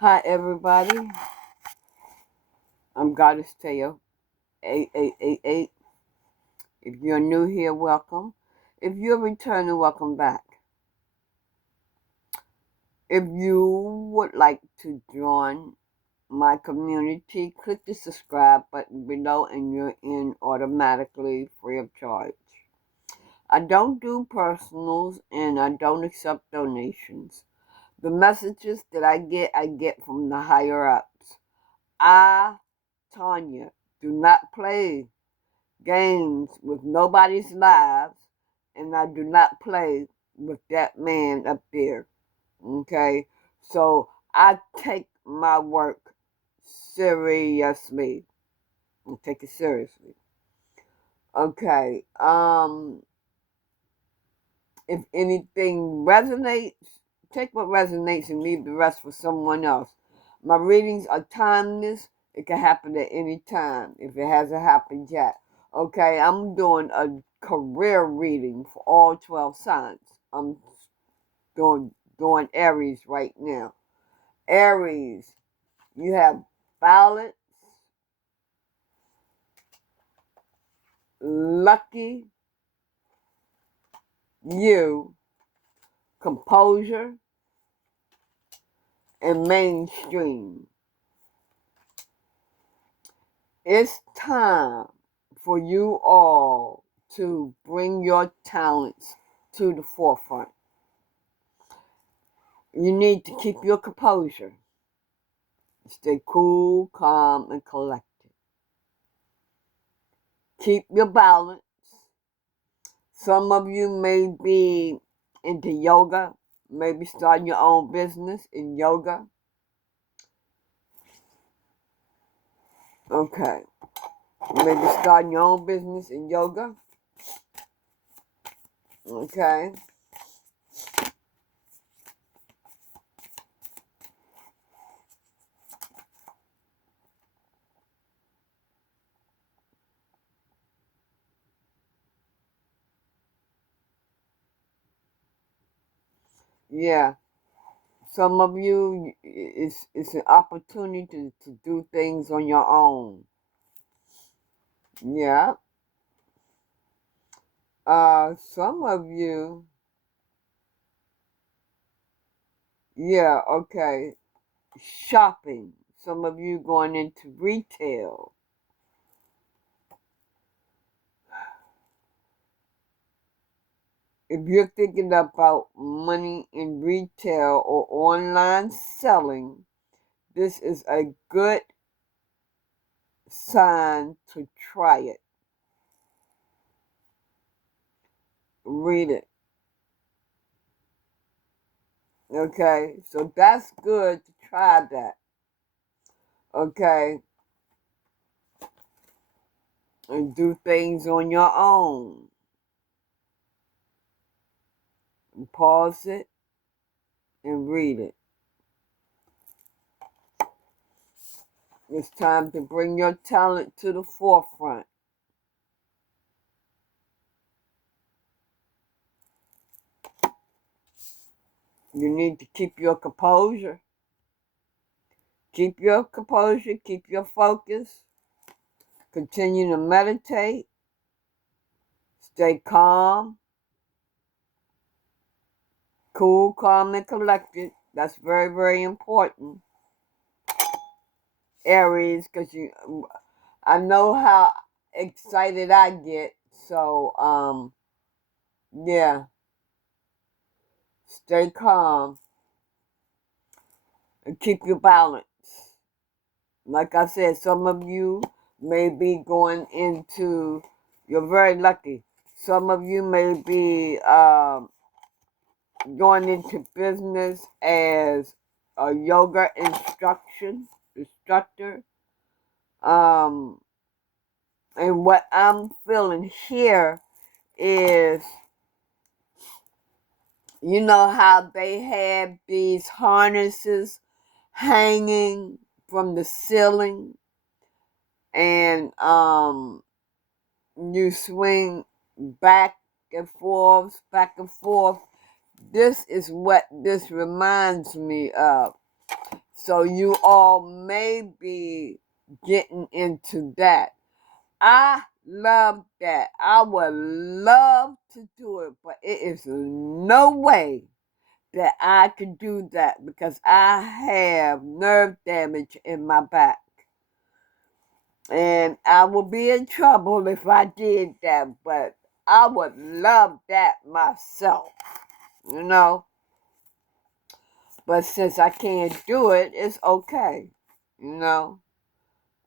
Hi everybody, I'm Goddess Teo, 8888. If you're new here, welcome. If you're returning, welcome back. If you would like to join my community, click the subscribe button below and you're in automatically free of charge. I don't do personals and I don't accept donations. The messages that I get from the higher ups. Tanya, do not play games with nobody's lives, and I do not play with that man up there. Okay? So I take my work seriously. I take it seriously. Okay. If anything resonates, take what resonates and leave the rest for someone else. My readings are timeless. It can happen at any time if it hasn't happened yet. Okay, I'm doing a career reading for all 12 signs. I'm doing Aries right now. Aries, you have balance, lucky, you, composure, and mainstream. It's time for you all to bring your talents to the forefront. You need to keep your composure. Stay cool, calm, and collected. Keep your balance. Some of you may be into yoga, maybe starting your own business in yoga. Okay. Maybe starting your own business in yoga. Okay. Yeah. Some of you, it's an opportunity to do things on your own. Yeah. Some of you, yeah, okay. Shopping. Some of you going into retail. If you're thinking about money in retail or online selling, this is a good sign to try it. Read it. Okay, so that's good to try that. Okay, and do things on your own. And pause it and read it. It's time to bring your talent to the forefront. You need to keep your composure. Keep your composure, keep your focus. Continue to meditate. Stay calm, cool, calm, and collected. That's very, very important. Aries, because I know how excited I get. So, yeah, stay calm and keep your balance. Like I said, some of you may be going into, you're very lucky. Some of you may be going into business as a yoga instructor. Um, and what I'm feeling here is, you know how they have these harnesses hanging from the ceiling, and you swing back and forth, back and forth. This is what this reminds me of. So you all may be getting into that. I love that. I would love to do it, but it is no way that I could do that because I have nerve damage in my back. And I would be in trouble if I did that, but I would love that myself, you know. But since I can't do it, it's okay, you know.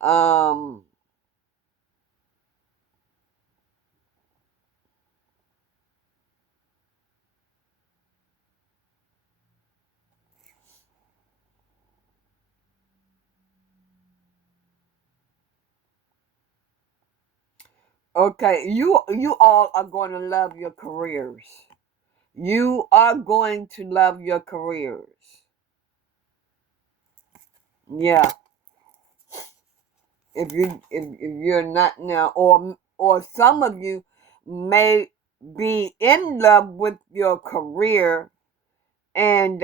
Um, okay, you all are going to love your careers. You are going to love your careers. Yeah, if you're not now, or some of you may be in love with your career, and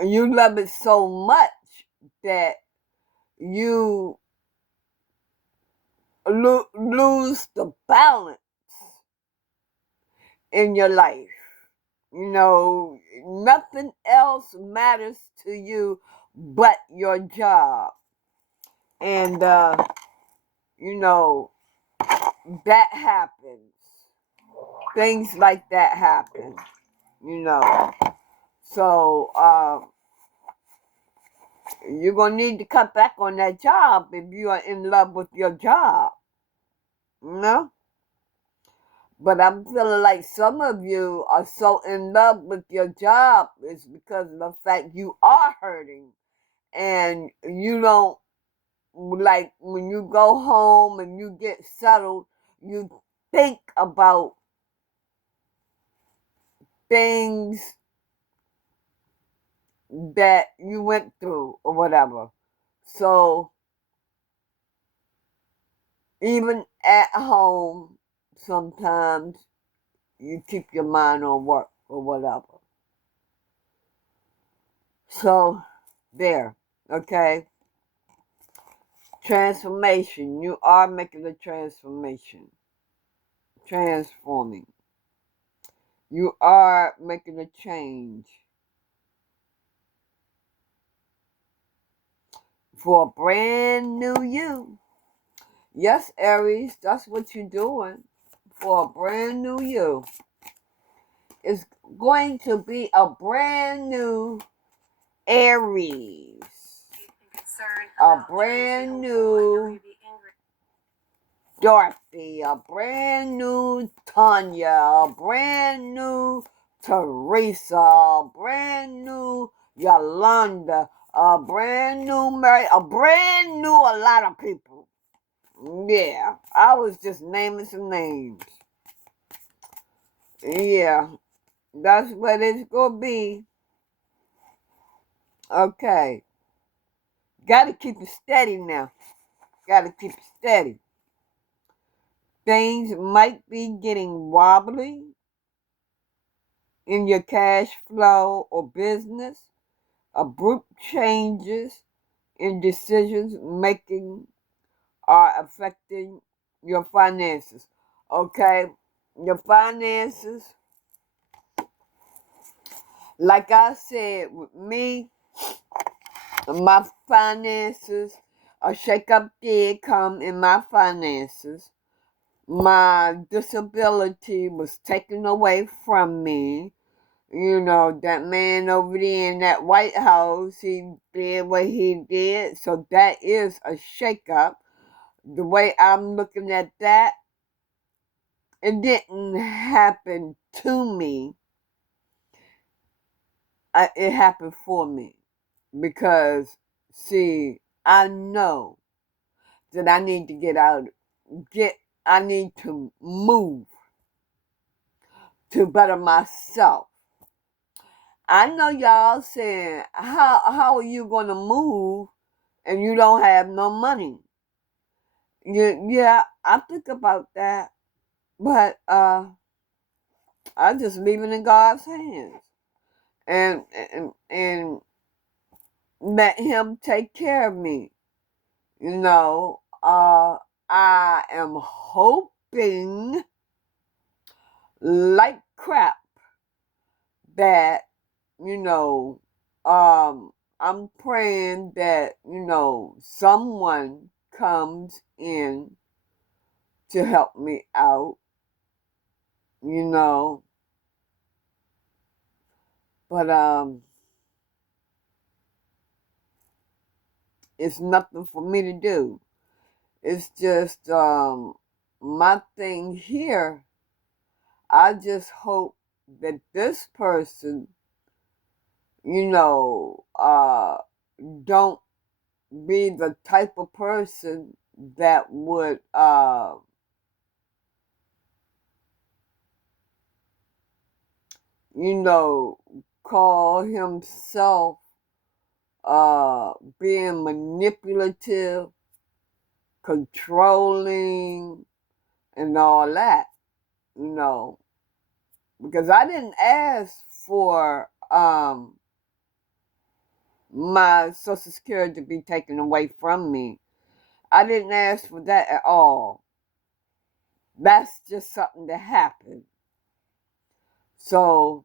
you love it so much that you lose the balance in your life. You know, nothing else matters to you but your job. And, you know, that happens. Things like that happen, you know. So, you're going to need to cut back on that job if you are in love with your job, you know. But I'm feeling like some of you are so in love with your job is because of the fact you are hurting and you don't, like, when you go home and you get settled, you think about things that you went through or whatever. So even at home, sometimes you keep your mind on work or whatever. So there, okay? Transformation. You are making a transformation. Transforming. You are making a change for a brand new you. Yes, Aries, that's what you're doing for a brand new you. It's going to be a brand new Aries. A brand new Dorothy, a brand new Tanya, a brand new Teresa, a brand new Yolanda, a brand new Mary, a brand new a lot of people. Yeah, I was just naming some names. Yeah, that's what it's gonna be. Okay, gotta keep it steady now. Gotta keep it steady. Things might be getting wobbly in your cash flow or business. Abrupt changes in decisions making are affecting your finances. Okay? Your finances, like I said, with me, my finances, a shakeup did come in my finances. My disability was taken away from me. You know, that man over there in that White House, he did what he did. So that is a shakeup. The way I'm looking at that, it didn't happen to me. It happened for me. Because, see, I know that I need to I need to move to better myself. I know y'all saying, how are you going to move and you don't have no money? Yeah, I think about that, but I just leave it in God's hands. and let him take care of me. You know, I am hoping like crap that, you know, I'm praying that, someone comes in to help me out, you know, but, it's nothing for me to do. It's just, my thing here. I just hope that this person, don't be the type of person that would, you know, call himself, being manipulative, controlling, and all that, you know, because I didn't ask for, my Social Security to be taken away from me. I didn't ask for that at all. That's just something that happened. So,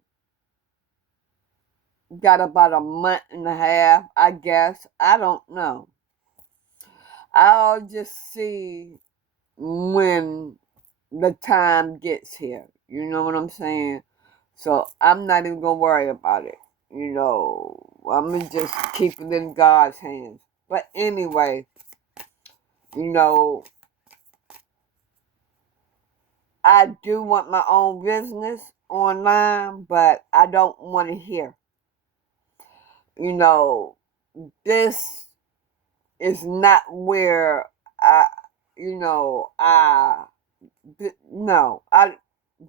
got about a month and a half, I guess. I don't know. I'll just see when the time gets here. You know what I'm saying? So, I'm not even going to worry about it. I'm going to just keep it in God's hands. But anyway, you know, I do want my own business online, but I don't want to hear. This is not where I, no, I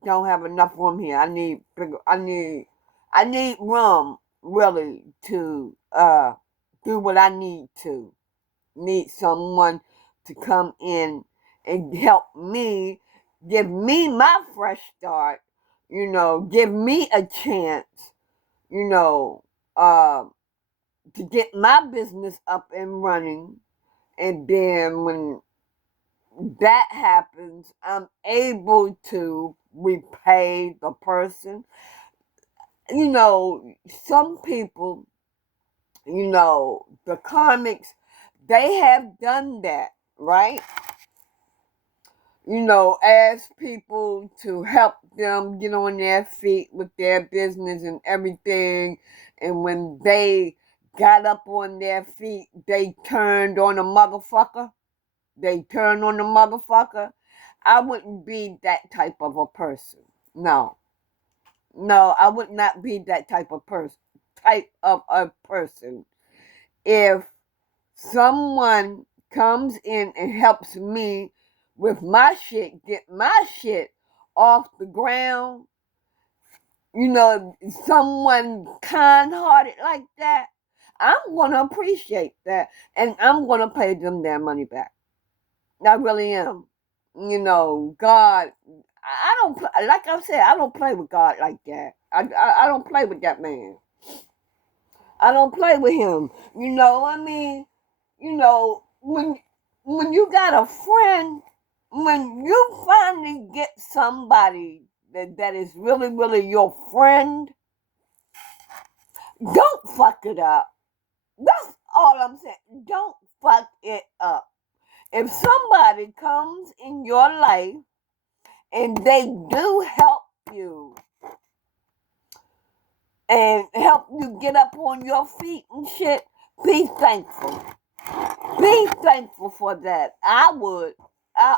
don't have enough room here. I need bigger, I need room really to, do what I need to. Need someone to come in and help me, give me my fresh start, give me a chance, you know, uh, to get my business up and running. And then when that happens, I'm able to repay the person. Some people, the karmics, they have done that, right? Ask people to help them get on their feet with their business and everything. And when they got up on their feet, they turned on a motherfucker. I wouldn't be that type of a person. No. No, I would not be that type of person. If someone comes in and helps me with my shit, get my shit off the ground, someone kind-hearted like that, I'm going to appreciate that. And I'm going to pay them their money back. I really am. God, I don't, like I said, I don't play with God like that. I don't play with that man. I don't play with him. When you got a friend, when you finally get somebody that is really, really your friend, don't fuck it up. That's all I'm saying. Don't fuck it up. If somebody comes in your life and they do help you and help you get up on your feet and shit, be thankful. Be thankful for that. I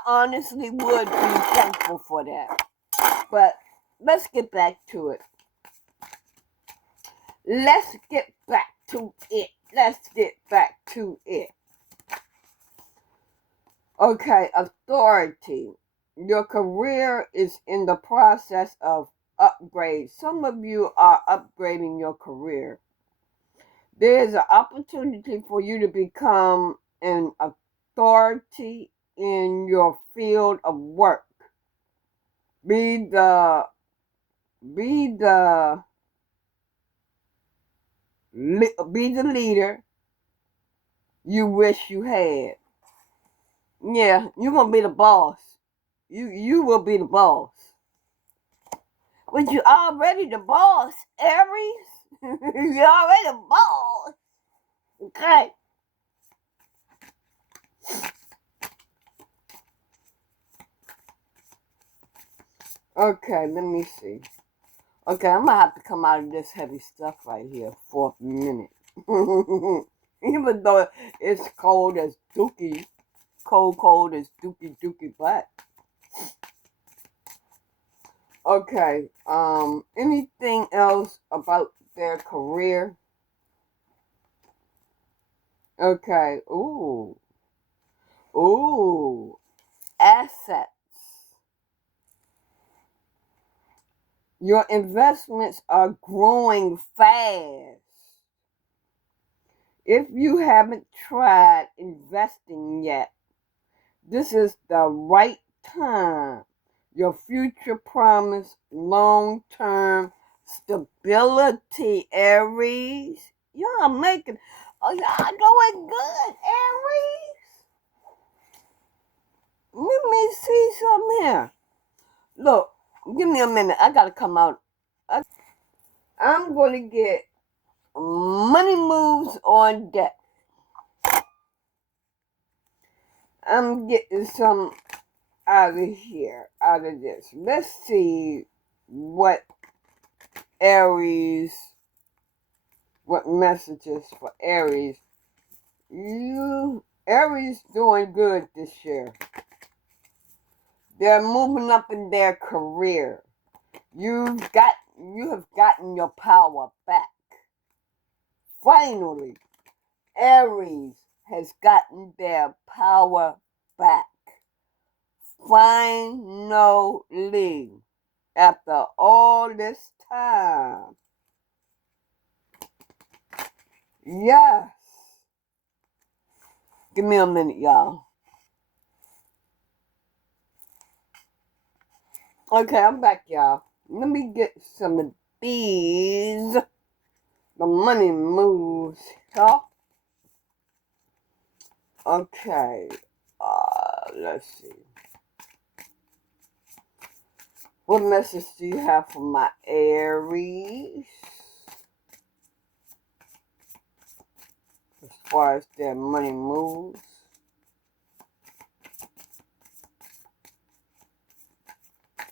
honestly would be thankful for that. But let's get back to it. Let's get back to it. Okay, authority. Your career is in the process of upgrade. Some of you are upgrading your career. There's an opportunity for you to become an authority in your field of work. Be the be the leader you wish you had. Yeah, you're gonna be the boss. You will be the boss. But you already the boss, Aries. You're already the boss. Okay. Okay, let me see. Okay, I'm gonna have to come out of this heavy stuff right here for a minute. Even though it's cold as dookie. Cold as dookie butt. Okay, anything else about their career? Okay, ooh, assets. Your investments are growing fast. If you haven't tried investing yet, this is the right time. Your future promise long-term stability, Aries. Y'all making, y'all doing good, Aries. Let me see something here. Look, give me a minute. I gotta come out. I'm gonna get money moves on deck. I'm getting some out of here, out of this. Let's see what Aries, what messages for Aries. Aries doing good this year. They're moving up in their career. You have gotten your power back. Finally, Aries has gotten their power back. Finally, after all this time. Yes. Give me a minute, y'all. Okay, I'm back, y'all. Let me get some of these. The money moves, y'all. Okay. Let's see. What message do you have for my Aries? As far as their money moves.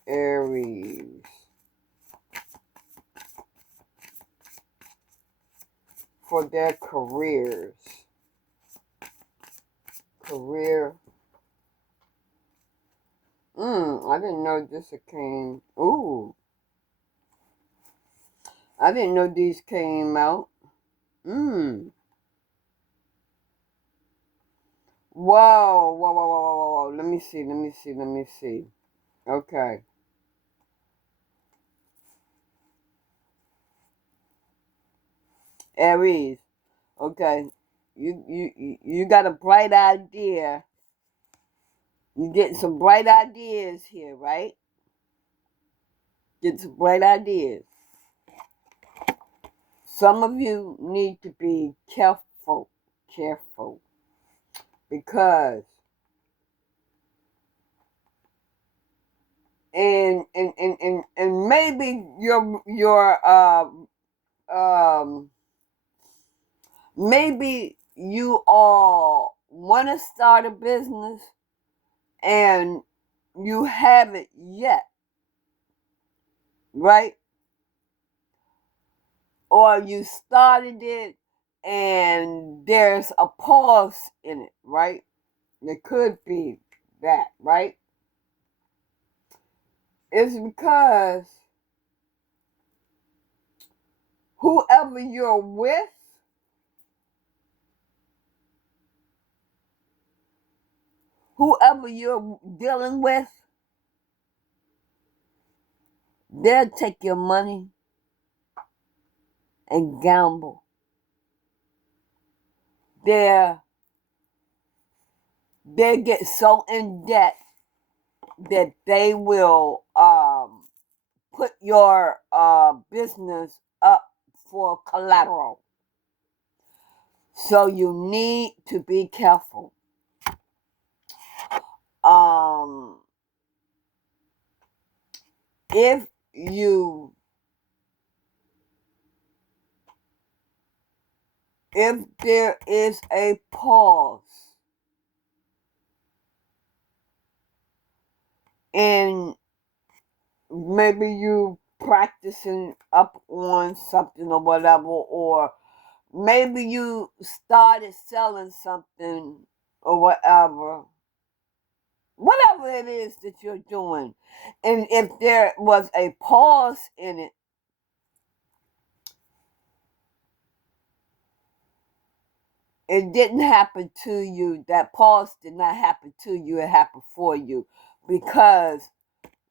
Aries. For their careers. Career. I didn't know this came. Ooh. I didn't know these came out. Whoa, whoa, whoa, whoa, whoa, whoa. Let me see. Okay. Aries. Okay. You got a bright idea. You getting some bright ideas here, right? Get some bright ideas. Some of you need to be careful, because and maybe um maybe you all want to start a business and you haven't yet, right? Or you started it and there's a pause in it, right? It could be that, right? It's because whoever you're with, whoever you're dealing with, they'll take your money and gamble. They get so in debt that they will put your business up for collateral. So you need to be careful. If there is a pause and maybe you practicing up on something or whatever, or maybe you started selling something or whatever it is that you're doing, and if there was a pause in it, it didn't happen to you. That pause did not happen to you. It happened for you, because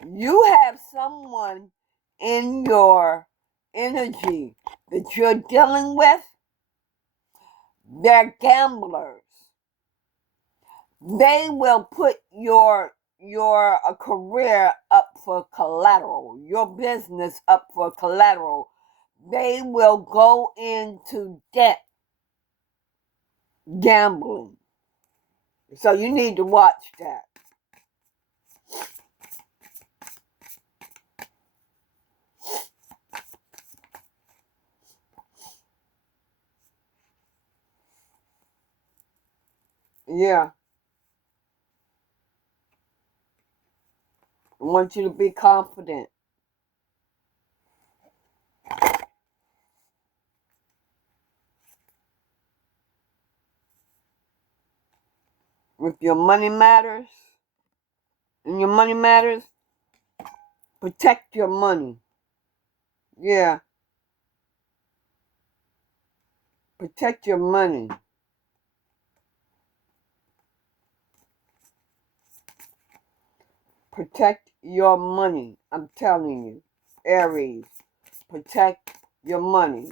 you have someone in your energy that you're dealing with. They're gamblers. They will put your career up for collateral, your business up for collateral. They will go into debt gambling. So you need to watch that. Yeah. I want you to be confident. If your money matters, and your money matters, protect your money. Yeah. Protect your money. Protect your money. I'm telling you. Aries, protect your money.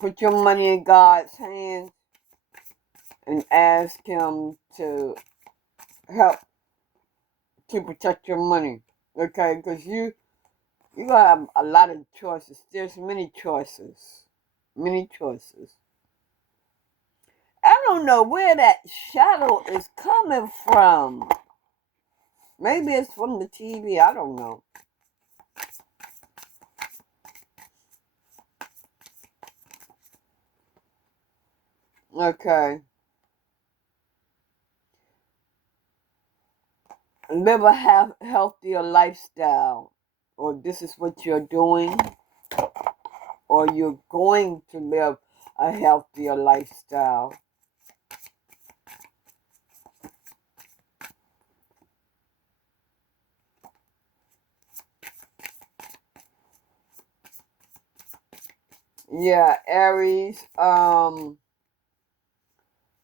Put your money in God's hands and ask Him to help to protect your money. Okay? Because you gonna have a lot of choices. There's many choices. Many choices. I don't know where that shadow is coming from. Maybe it's from the TV. I don't know. Okay. Live a healthier lifestyle. Or this is what you're doing. Or you're going to live a healthier lifestyle. Yeah, Aries,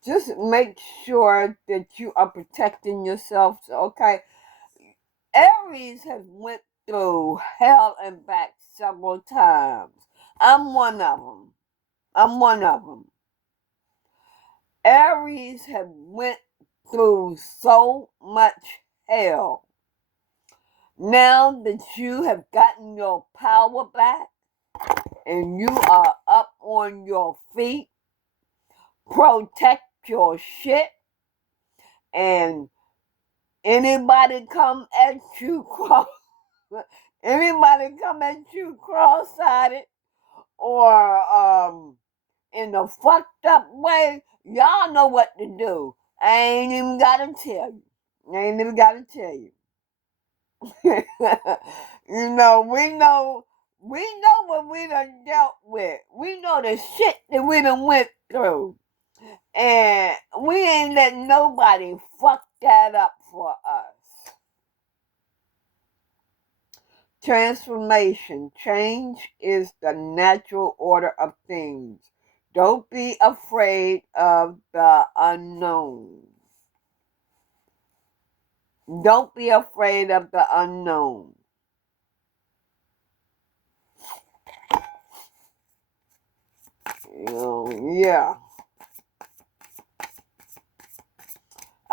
just make sure that you are protecting yourself. Okay, Aries has went through hell and back several times. I'm one of them. I'm one of them. Aries have went through so much hell. Now that you have gotten your power back and you are up on your feet, protect your shit, and anybody come at you cross-sided or in a fucked up way, y'all know what to do. I ain't even gotta tell you. We know what we done dealt with. We know the shit that we done went through. And we ain't letting nobody fuck that up for us. Transformation. Change is the natural order of things. Don't be afraid of the unknown. Don't be afraid of the unknown. Yeah.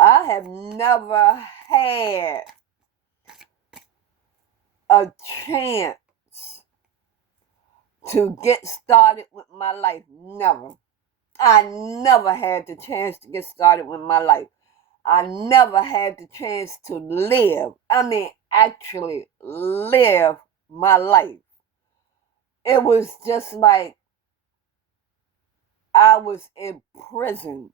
I have never had a chance to get started with my life. Never. I never had the chance to get started with my life. I never had the chance to live. I mean, actually live my life. It was just like I was in prison.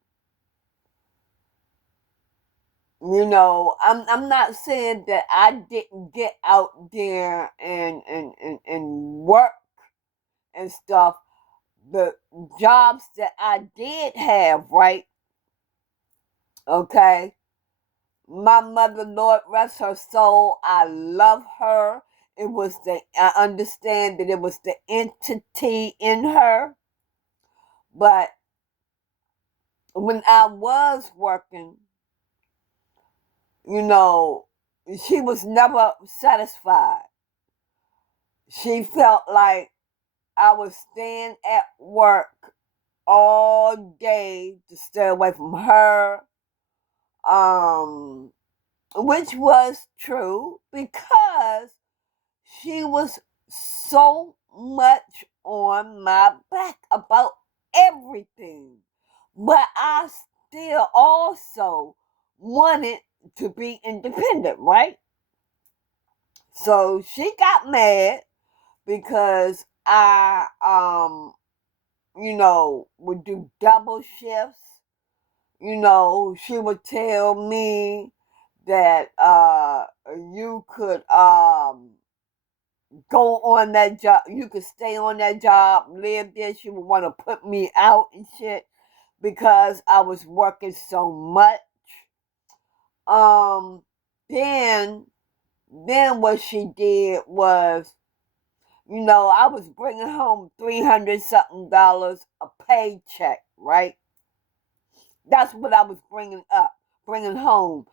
You know, I'm not saying that I didn't get out there and work and stuff. The jobs that I did have, right? Okay. My mother, Lord rest her soul, I love her. I understand that it was the entity in her. But when I was working, you know, she was never satisfied. She felt like I was staying at work all day to stay away from her, which was true because she was so much on my back about everything. But I still also wanted to be independent, right? So she got mad because I would do double shifts. You know, she would tell me that you could go on that job, you could stay on that job, live there. She would want to put me out and shit because I was working so much. Um, then, then what she did was, I was bringing home $300 something a paycheck, right? That's what I was bringing home.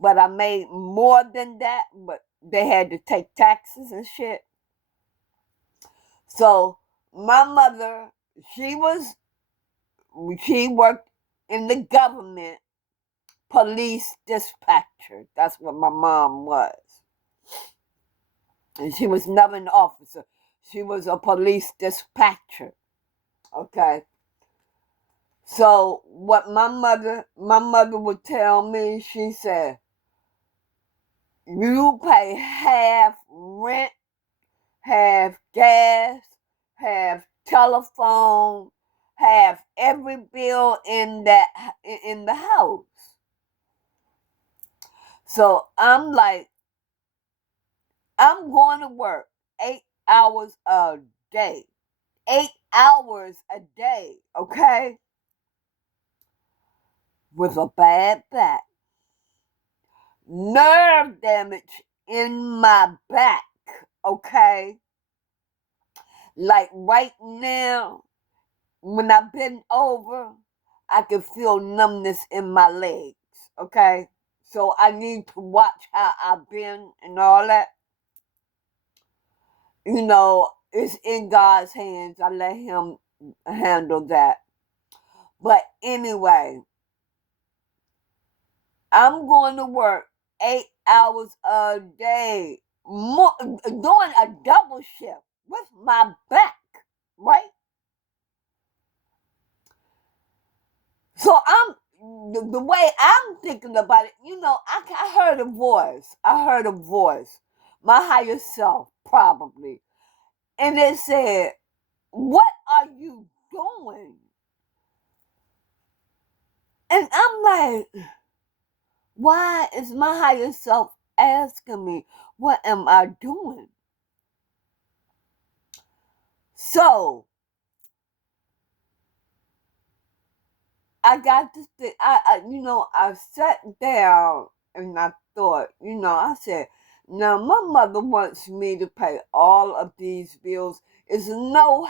But I made more than that, but they had to take taxes and shit. So my mother, she worked in the government, police dispatcher. That's what my mom was. And she was never an officer. She was a police dispatcher. Okay. So what my mother would tell me, she said, you pay half rent, half gas, half telephone, half every bill in the house. So I'm like, I'm going to work 8 hours a day. 8 hours a day, okay? With a bad back. Nerve damage in my back, okay? Like right now, when I bend over, I can feel numbness in my legs, okay? So I need to watch how I bend and all that. It's in God's hands. I let him handle that. But anyway, I'm going to work 8 hours a day, doing a double shift with my back, right? So the way I'm thinking about it, I heard a voice. I heard a voice, my higher self, probably. And it said, what are you doing? And I'm like, why is my higher self asking me, what am I doing? So I got this thing. I sat down and I thought, I said, now my mother wants me to pay all of these bills. There's no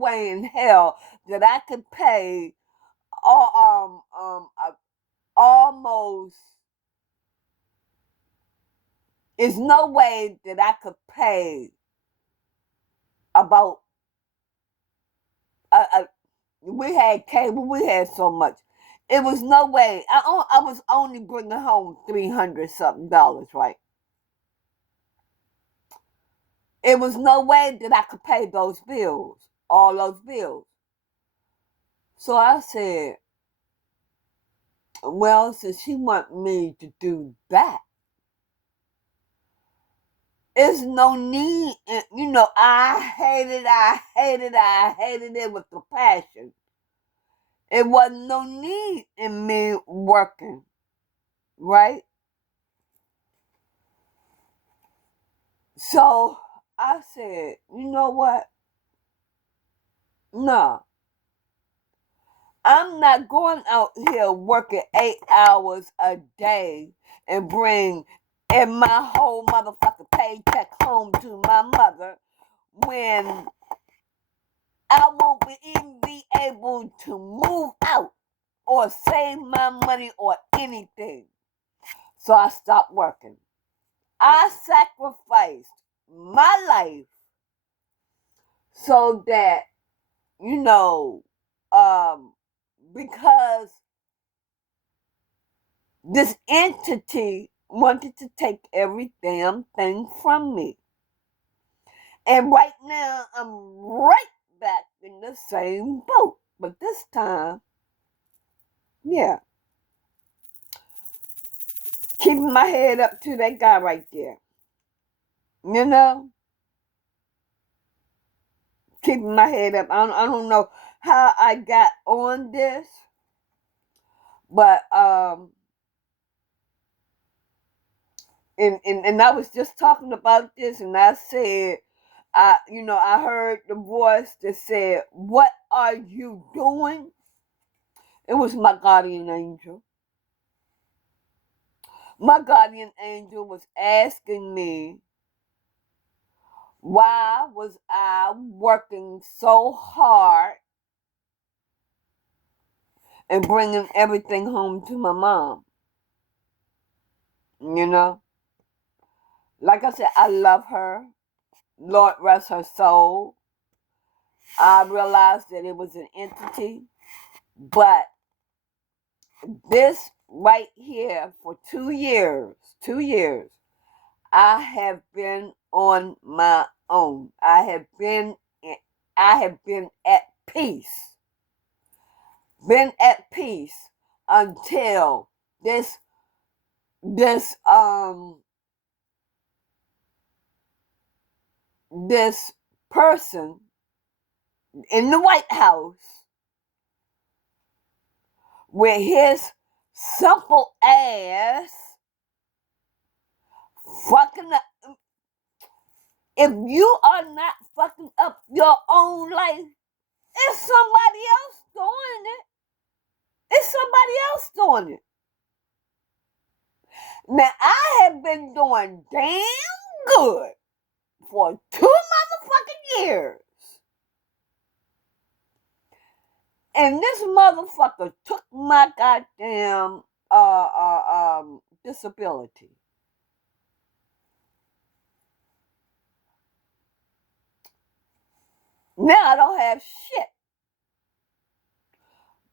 way in hell that I could pay almost. There's no way that I could pay about. We had cable. We had so much. It was no way. I was only bringing home $300 something, right? It was no way that I could pay those bills, all those bills. So I said, well, since she want me to do that, there's no need. I hated it with the passion. It wasn't no need in me working, right? So I said, you know what? No, I'm not going out here working 8 hours a day and bring in my whole motherfucking paycheck home to my mother when I won't even be able to move out or save my money or anything. So I stopped working. I sacrificed my life so that, you know, because this entity wanted to take every damn thing from me. And right now, I'm right back in the same boat. But this time, yeah, keeping my head up to that guy right there. You know? Keeping my head up. I don't know how I got on this, but and I was just talking about this, and I said, I heard the voice that said, "What are you doing?" It was my guardian angel. My guardian angel was asking me, why was I working so hard and bringing everything home to my mom? You know? Like I said, I love her. Lord rest her soul. I realized that it was an entity, but this right here for 2 years, I have been on my own. I have been at peace. Been at peace until this this person in the White House with his simple ass fucking up. If you are not fucking up your own life, it's somebody else doing it. It's somebody else doing it. Now, I have been doing damn good for 2 motherfucking years. And this motherfucker took my goddamn disability. Now I don't have shit.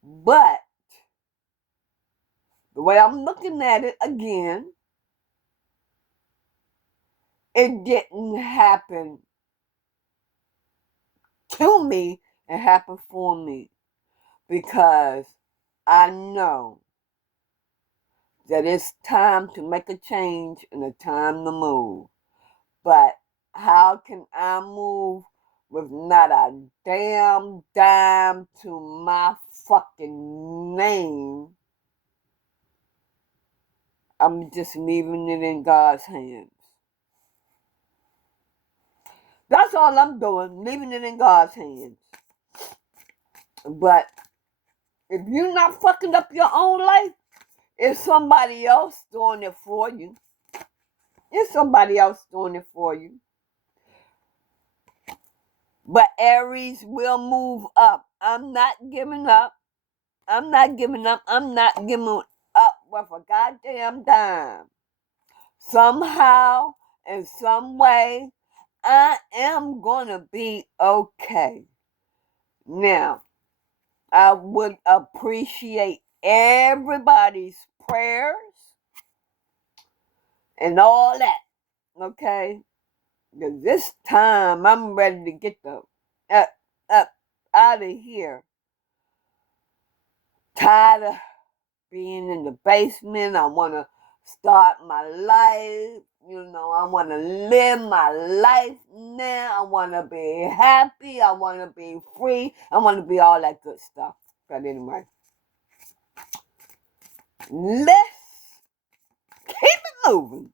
But the way I'm looking at it again, it didn't happen to me, it happened for me. Because I know that it's time to make a change and a time to move. But how can I move with not a damn dime to my fucking name? I'm just leaving it in God's hands. That's all I'm doing, leaving it in God's hands. But if you're not fucking up your own life, it's somebody else doing it for you. It's somebody else doing it for you. But Aries will move up. I'm not giving up. I'm not giving up. I'm not giving up with a goddamn dime. Somehow, in some way, I am going to be okay. Now, I would appreciate everybody's prayers and all that, okay? 'Cause this time I'm ready to get the up out of here. Tired of being in the basement. I want to start my life. I want to live my life now. I want to be happy. I want to be free. I want to be all that good stuff. But anyway, let's keep it moving.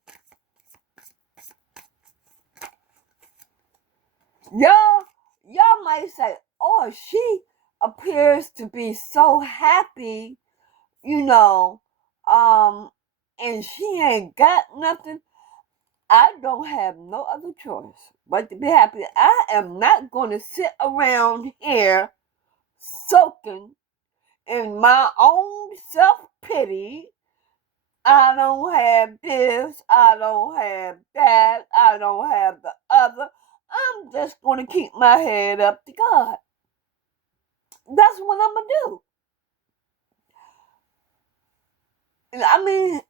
Y'all might say, oh, she appears to be so happy, and she ain't got nothing. I don't have no other choice but to be happy. I am not going to sit around here soaking in my own self-pity. I don't have this, I don't have that, I don't have the other. I'm just going to keep my head up to God. That's what I'm going to do. I mean,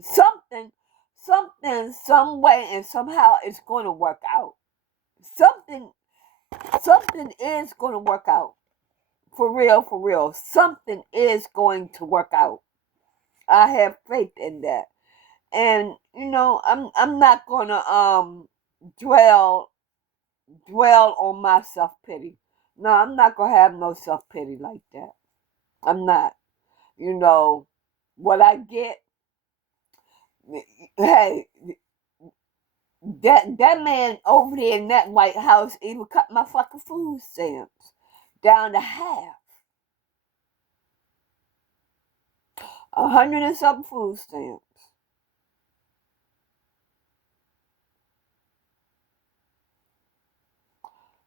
something, some way and somehow it's going to work out. Something is going to work out. For real. Something is going to work out. I have faith in that. And I'm not going to dwell on my self-pity. No, I'm not going to have no self-pity like that. I'm not. What I get, hey, that man over there in that White House even cut my fucking food stamps down to half. 100 and something food stamps.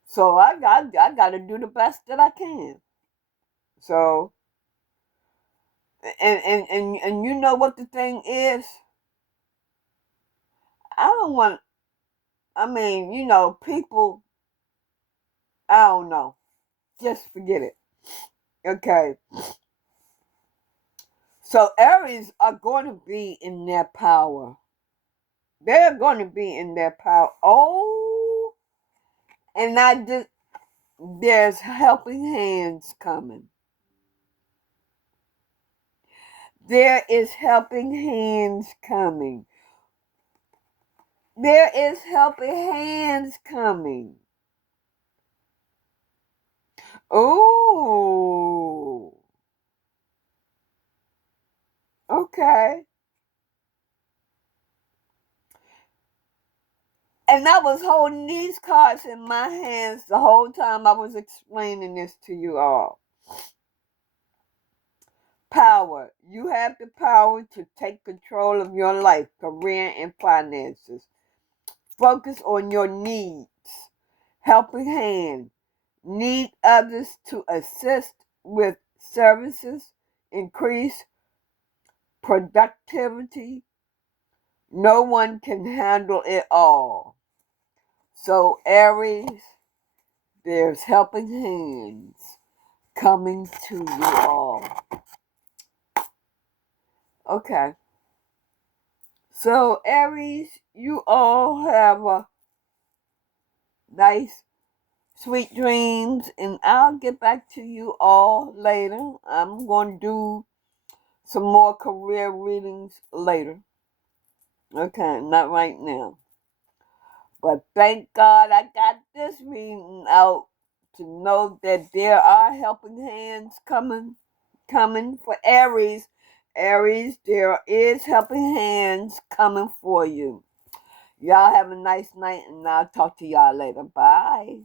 So I got to do the best that I can. So, and you know what the thing is? I don't want, people, I don't know. Just forget it. Okay. So Aries are going to be in their power. They're going to be in their power. Oh, and there's helping hands coming. There is helping hands coming. There is helping hands coming. Oh, okay. And I was holding these cards in my hands the whole time I was explaining this to you all. Power. You have the power to take control of your life, career, and finances. Focus on your needs. Helping hand. Need others to assist with services. Increase productivity. No one can handle it all. So Aries, there's helping hands coming to you all. Okay. So Aries, you all have a nice, sweet dreams, and I'll get back to you all later. I'm going to do some more career readings later. Okay, not right now. But thank God I got this reading out to know that there are helping hands coming for Aries. Aries, there is helping hands coming for you. Y'all have a nice night, and I'll talk to y'all later. Bye.